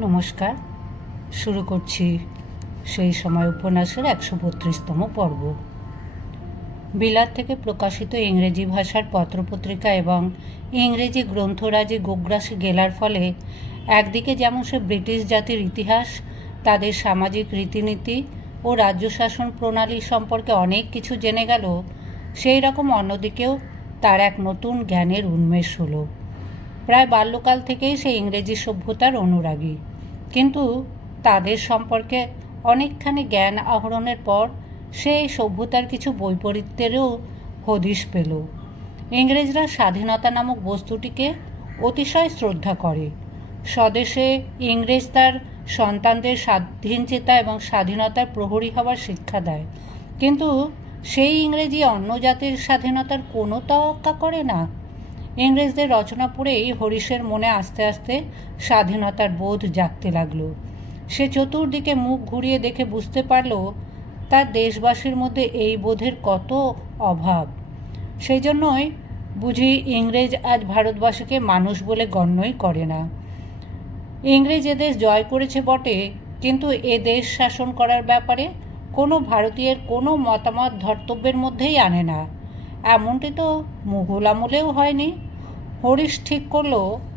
নমস্কার। শুরু করছি সেই সময় উপন্যাসের একশো বত্রিশতম পর্ব। বিলাত থেকে প্রকাশিত ইংরেজি ভাষার পত্রপত্রিকা এবং ইংরেজি গ্রন্থরাজি গোগ্রাসে গেলার ফলে একদিকে যেমন সে ব্রিটিশ জাতির ইতিহাস, তাদের সামাজিক রীতিনীতি ও রাজ্য শাসন প্রণালী সম্পর্কে অনেক কিছু জেনে গেল, সেই রকম অন্যদিকেও তার এক নতুন জ্ঞানের উন্মেষ হলো। প্রায় বাল্যকাল থেকেই সে ইংরেজি সভ্যতার অনুরাগী। কিন্তু তাদের সম্পর্কে অনেকখানি জ্ঞান আহরণের পর সে এই সভ্যতার কিছু বৈপরীত্যেরও হদিশ পেল। ইংরেজরা স্বাধীনতা নামক বস্তুটিকে অতিশয় শ্রদ্ধা করে। স্বদেশে ইংরেজ তার সন্তানদের স্বাধীনচেতা এবং স্বাধীনতার প্রহরী হওয়ার শিক্ষা দেয়। কিন্তু সেই ইংরেজি অন্য জাতির স্বাধীনতার কোনো তোয়াক্কা করে না? ইংরেজদের রচনা পড়েই হরিশের মনে আস্তে আস্তে স্বাধীনতার বোধ জাগতে লাগল। সে চতুর্দিকে মুখ ঘুরিয়ে দেখে বুঝতে পারল, তার দেশবাসীর মধ্যে এই বোধের কত অভাব। সেই জন্যই বুঝি ইংরেজ আজ ভারতবাসীকে মানুষ বলে গণ্যই করে না। ইংরেজ এদেশ জয় করেছে বটে, কিন্তু এ দেশ শাসন করার ব্যাপারে কোনো ভারতীয়ের কোনো মতামত ধর্তব্যের মধ্যেই আনে না। এমনটি তো মুঘল আমলেও হয়নি। হরিশ ঠিক করল,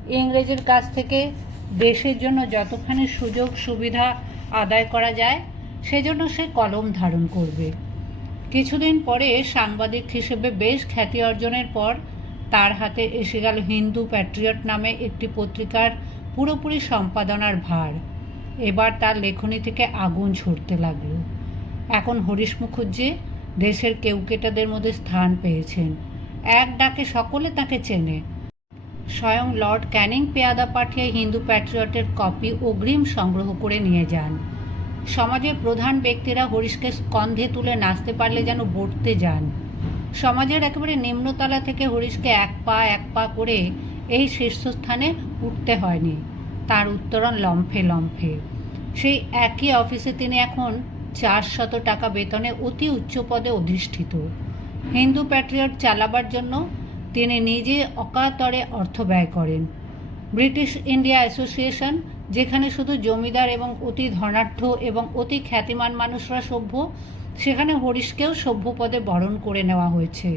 ইংরেজের কাছ থেকে দেশের জন্য যতখানি সুযোগ সুবিধা আদায় করা যায়, সেজন্য সে কলম ধারণ করবে। কিছুদিন পরে সাংবাদিক হিসেবে বেশ খ্যাতি অর্জনের পর তার হাতে এসে গেল হিন্দু প্যাট্রিয়ট নামে একটি পত্রিকার পুরোপুরি সম্পাদনার ভার। এবার তার লেখনী থেকে আগুন ঝরতে লাগল। এখন হরিশ মুখুজ্জি দেশের কেউকেটাদের মধ্যে স্থান পেয়েছেন। এক ডাকে সকলে তাকে চেনে। স্বয়ং লর্ড ক্যানিং পেয়াদা পাঠিয়ে হিন্দু প্যাট্রিয়টের কপি অগ্রিম সংগ্রহ করে নিয়ে যান। সমাজের প্রধান ব্যক্তিরা হরিশকে স্কন্ধে তুলে নাচতে পারলে যেন বটতে যান। সমাজের একেবারে নিম্নতলা থেকে হরিশকে এক পা এক পা করে এই শীর্ষস্থানে উঠতে হয়নি। তার উত্তরণ লম্ফে লম্ফে। সেই একই অফিসে তিনি এখন চারশত টাকা বেতনে অতি উচ্চ পদে অধিষ্ঠিত। হিন্দু প্যাট্রিয়ট চালাবার জন্য তিনি নিজে অকাতরে অর্থ ব্যয় করেন। ব্রিটিশ ইন্ডিয়া অ্যাসোসিয়েশন, যেখানে শুধু জমিদার এবং অতি ধনাঢ্য এবং অতি খ্যাতিমান মানুষরা সভ্য, সেখানে হরিশকেও সভ্য পদে বরণ করে নেওয়া হয়েছে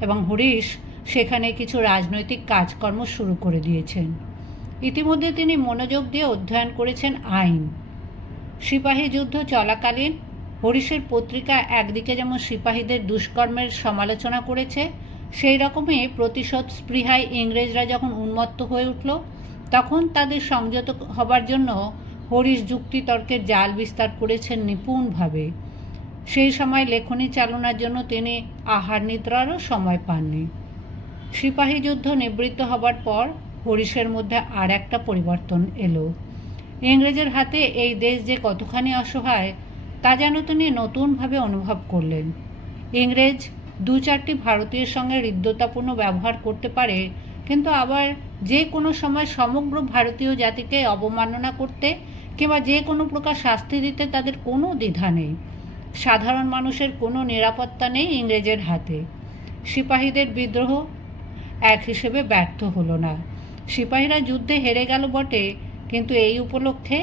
এবং হরিশ সেখানে কিছু রাজনৈতিক কাজকর্ম শুরু করে দিয়েছেন। ইতিমধ্যে তিনি মনোযোগ দিয়ে অধ্যয়ন করেছেন আইন। সিপাহী যুদ্ধ চলাকালীন হরিশের পত্রিকা একদিকে যেমন সিপাহীদের দুষ্কর্মের সমালোচনা করেছে সেই রকমই প্রতিশোধ স্পৃহায় ইংরেজরা যখন উন্মত্ত হয়ে উঠল, তখন তাদের সংযত হবার জন্য হরিশ যুক্তিতর্কের জাল বিস্তার করেছেন নিপুণভাবে। সেই সময় লেখনী চালনার জন্য তিনি আহার নিদ্রারও সময় পাননি। সিপাহী যুদ্ধ নিবৃত্ত হবার পর হরিশের মধ্যে আর একটা পরিবর্তন এলো। ইংরেজের হাতে এই দেশ যে কতখানি অসহায়, তা যেন তিনি নতুনভাবে অনুভব করলেন। ইংরেজ দু চারটি ভারতীয়ের সঙ্গে হৃদ্যতাপূর্ণ ব্যবহার করতে পারে, কিন্তু আবার যে কোনো সময় সমগ্র ভারতীয় জাতিকে অবমাননা করতে কিংবা যে কোনো প্রকার শাস্তি দিতে তাদের কোনো দ্বিধা নেই। সাধারণ মানুষের কোনো নিরাপত্তা নেই ইংরেজের হাতে। সিপাহীদের বিদ্রোহ এক হিসেবে ব্যর্থ হলো না। সিপাহীরা যুদ্ধে হেরে গেল বটে, কিন্তু এই উপলক্ষে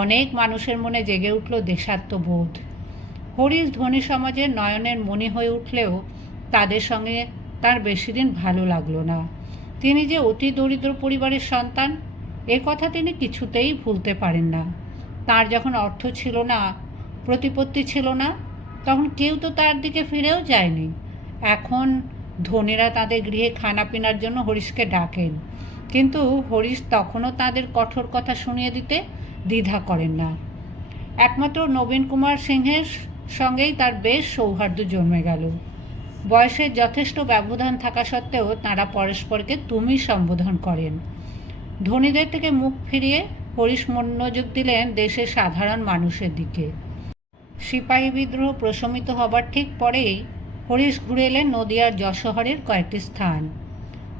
অনেক মানুষের মনে জেগে উঠল দেশাত্মবোধ। হরিশ ধনী সমাজের নয়নের মণি হয়ে উঠলেও তাদের সঙ্গে তার বেশি দিন ভালো লাগল না। তিনি যে অতি দরিদ্র পরিবারের সন্তান, এ কথা তিনি কিছুতেই ভুলতে পারেন না। তার যখন অর্থ ছিল না, প্রতিপত্তি ছিল না, তখন কেউ তো তার দিকে ফিরেও যায়নি। এখন ধনীরা তাদের গৃহে খানা পিনার জন্য হরিশকে ডাকেন। কিন্তু হরিশ তখনও তাদের কঠোর কথা শুনিয়ে দিতে দ্বিধা করেন না। একমাত্র নবীন কুমার সিংহের সঙ্গেই তার বেশ সৌহার্দ্য জন্মে গেল। বয়সের যথেষ্ট ব্যবধান থাকা সত্ত্বেও তাঁরা পরস্পরকে তুমি সম্বোধন করেন। ধনীদের থেকে মুখ ফিরিয়ে হরিশ মনোযোগ দিলেন দেশের সাধারণ মানুষের দিকে। সিপাহী বিদ্রোহ প্রশমিত হবার ঠিক পরেই হরিশ ঘুরে এলেন নদিয়ার যশোহরের কয়েকটি স্থান।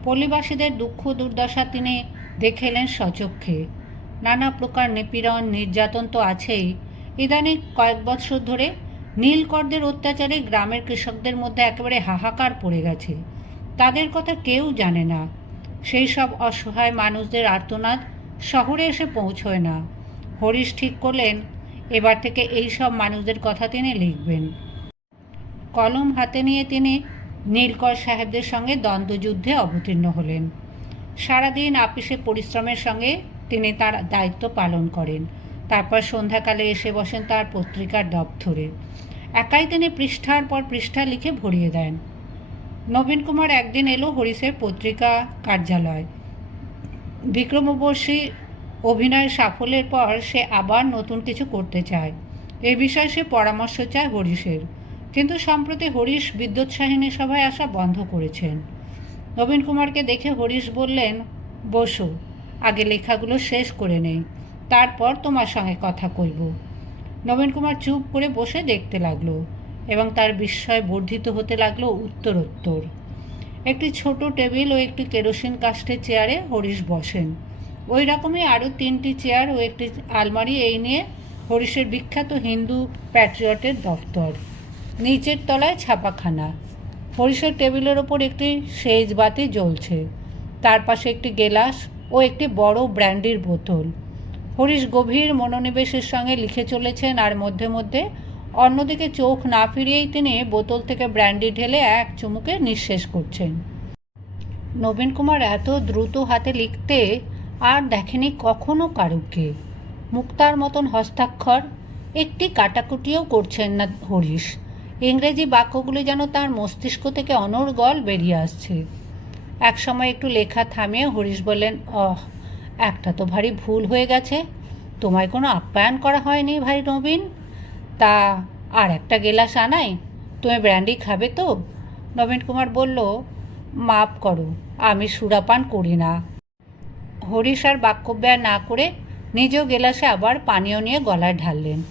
পল্লীবাসীদের দুঃখ দুর্দশা তিনি দেখেলেন সচক্ষে। নানা প্রকার নিপীড়ন, নির্যাতন তো আছেই। ইদানিং কয়েক বছর ধরে নীলকরদের অত্যাচারে গ্রামের কৃষকদের মধ্যে একেবারে হাহাকার পড়ে গেছে। তাদের কথা কেউ জানে না। সেই সব অসহায় মানুষদের আর্তনাদ শহরে এসে পৌঁছয় না। হরিশ ঠিক করলেন, এবার থেকে এই সব মানুষদের কথা তিনি লিখবেন। কলম হাতে নিয়ে তিনি নীলকর সাহেবদের সঙ্গে দ্বন্দ্বযুদ্ধে অবতীর্ণ হলেন। সারাদিন আপিসে পরিশ্রমের সঙ্গে তিনি তার দায়িত্ব পালন করেন। তারপর সন্ধ্যাকালে এসে বসেন তার পত্রিকার দপ্তরে। একাই তিনি পৃষ্ঠার পর পৃষ্ঠা লিখে ভরিয়ে দেন। নবীন কুমার একদিন এলো হরিশের পত্রিকা কার্যালয়। বিক্রমবর্ষী অভিনয়ের সাফল্যের পর সে আবার নতুন কিছু করতে চায়। এ বিষয়ে সে পরামর্শ চায় হরিশের। কিন্তু সম্প্রতি হরিশ বিদ্যুৎ সাহিনী সভায় আসা বন্ধ করেছেন। নবীন কুমারকে দেখে হরিশ বললেন, বসো, আগে লেখাগুলো শেষ করে নেই। তারপর তোমার সঙ্গে কথা কইব নবীন কুমার চুপ করে বসে দেখতে লাগল এবং তার বিস্ময় বর্ধিত হতে লাগল উত্তরোত্তর। একটি ছোট টেবিল ও একটি কেরোসিন কাস্টের চেয়ারে হরিশ বসেন। ওই রকমই আরও তিনটি চেয়ার ও একটি আলমারি এই নিয়ে হরিশের বিখ্যাত হিন্দু প্যাট্রিয়টের দফতর। নিচের তলায় ছাপাখানা। হরিশের টেবিলের ওপর একটি সেজ বাতি জ্বলছে। তার পাশে একটি গেলাস ও একটি বড় ব্র্যান্ডির বোতল। হরিশ গভীর মনোনিবেশের সঙ্গে লিখে চলেছেন আর মধ্যে মধ্যে অন্যদিকে চোখ না ফিরিয়েই তিনি বোতল থেকে ব্র্যান্ডি ঢেলে এক চুমুকে নিঃশেষ করছেন। নবীন কুমার এত দ্রুত হাতে লিখতে আর দেখেনি কখনো কারুকে। মুক্তার মতন হস্তাক্ষর একটি কাটাকুটিও করছেন না হরিশ। ইংরেজি বাক্যগুলি যেন তার মস্তিষ্ক থেকে অনর্গল বেরিয়ে আসছে। এক সময় একটু লেখা থামিয়ে হরিশ বললেন, অহ একটা তো ভারী ভুল হয়ে গেছে। তোমায় কোনো আপ্যায়ন করা হয়নি ভাই নবীন। তা আর একটা গেলাস আনাই তুমি ব্র্যান্ডি খাবে তো? নবীন কুমার বলল, মাপ করো, আমি সুরাপান করি না। হরিশ আর বাক্যব্যয় না করে নিজেও গেলাসে আবার পানীয় নিয়ে গলায় ঢাললেন।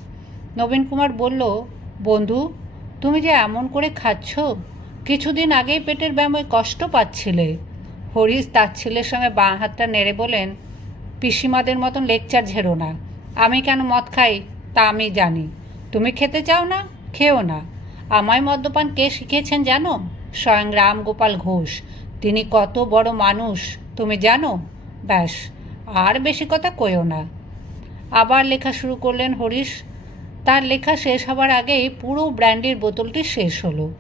নবীন কুমার বলল, বন্ধু, তুমি যে এমন করে খাচ্ছ, কিছুদিন আগেই পেটের ব্যায়ামে কষ্ট পাচ্ছিলে। হরিশ তার ছেলের সঙ্গে বাঁ হাতটা নেড়ে বলেন পিসিমাদের মতন লেকচার ঝেড়ো না। আমি কেন মদ খাই, তা আমি জানি। তুমি খেতে চাও না? খেও না। আমায় মদ্যপান কে শিখিয়েছেন জানো? স্বয়ং রামগোপাল ঘোষ। তিনি কত বড় মানুষ, তুমি জানো? ব্যাস, আর বেশি কথা কইও না। আবার লেখা শুরু করলেন হরিশ। তার লেখা শেষ হবার আগেই পুরো ব্র্যান্ডির বোতলটি শেষ হলো।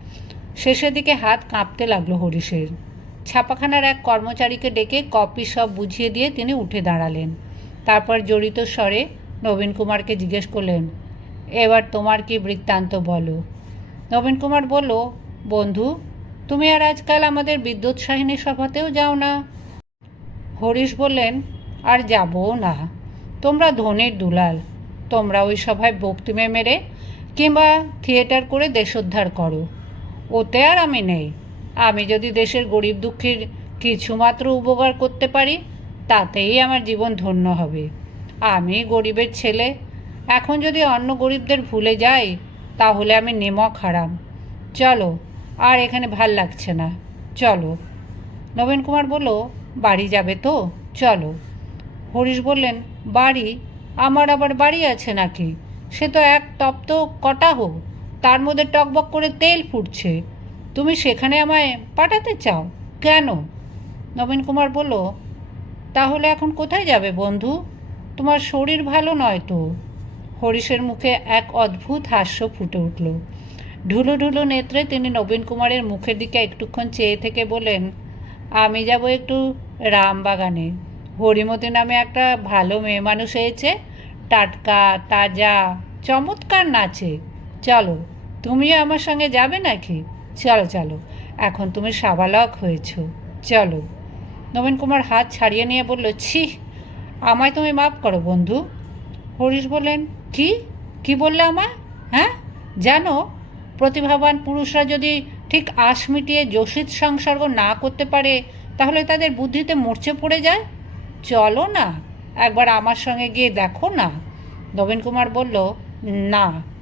শেষের দিকে হাত কাঁপতে লাগল হরিশের। ছাপাখানার এক কর্মচারীকে ডেকে কপি সব বুঝিয়ে দিয়ে তিনি উঠে দাঁড়ালেন। তারপর জড়িত স্বরে নবীন কুমারকে জিজ্ঞেস করলেন, এবার তোমার কি বৃত্তান্ত বলো? নবীন কুমার বলল, বন্ধু, তুমি আর আজকাল আমাদের বিদ্যুৎ সাহিনী সভাতেও যাও না। হরিশ বললেন, আর যাবও না। তোমরা ধনির দুলাল। তোমরা ওই সভায় বক্তিমে মেরে কিংবা থিয়েটার করে দেশোদ্ধার করো। ওতে আর আমি নেই। আমি যদি দেশের গরিব দুঃখীর কিছুমাত্র উপকার করতে পারি, তাতেই আমার জীবন ধন্য হবে। আমি গরিবের ছেলে। এখন যদি অন্য গরিবদের ভুলে যাই, তাহলে আমি নেমক হারাম। চলো, আর এখানে ভালো লাগছে না। চলো। নবীন কুমার বলল, বাড়ি যাবে তো? চলো। হরিশ বললেন, বাড়ি? আমার আবার বাড়ি আছে নাকি? সে তো এক তপ্ত কটাহ। তার মধ্যে টকবক করে তেল ফুটছে। তুমি সেখানে আমায় পাঠাতে চাও? কেন? নবীন কুমার বলল, তাহলে এখন কোথায় যাবে বন্ধু? তোমার শরীর ভালো নয় তো? হরিশের মুখে এক অদ্ভুত হাস্য ফুটে উঠল। ঢুলো ঢুলো নেত্রে তিনি নবীন কুমারের মুখের দিকে একটুক্ষণ চেয়ে থেকে বলেন আমি যাব একটু রামবাগানে। হরিমতি নামে একটা ভালো মেয়ে মানুষ হয়েছে টাটকা, তাজা, চমৎকার নাচে। চলো, তুমিও আমার সঙ্গে যাবে নাকি? চলো চলো। এখন তুমি সাবালক হয়েছ। চলো। নবীন কুমার হাত ছাড়িয়ে নিয়ে বলল, ছি, আমায় তুমি মাফ করো বন্ধু। হরিশ বললেন, কি? কি বললে আমায়? হ্যাঁ? জানো, প্রতিভাবান পুরুষরা যদি ঠিক আশ মিটিয়ে যোশিত সংসর্গ না করতে পারে, তাহলে তাদের বুদ্ধিতে মরচে পড়ে যায়? চলো না, একবার আমার সঙ্গে গিয়ে দেখো না। নবীন কুমার বলল, না।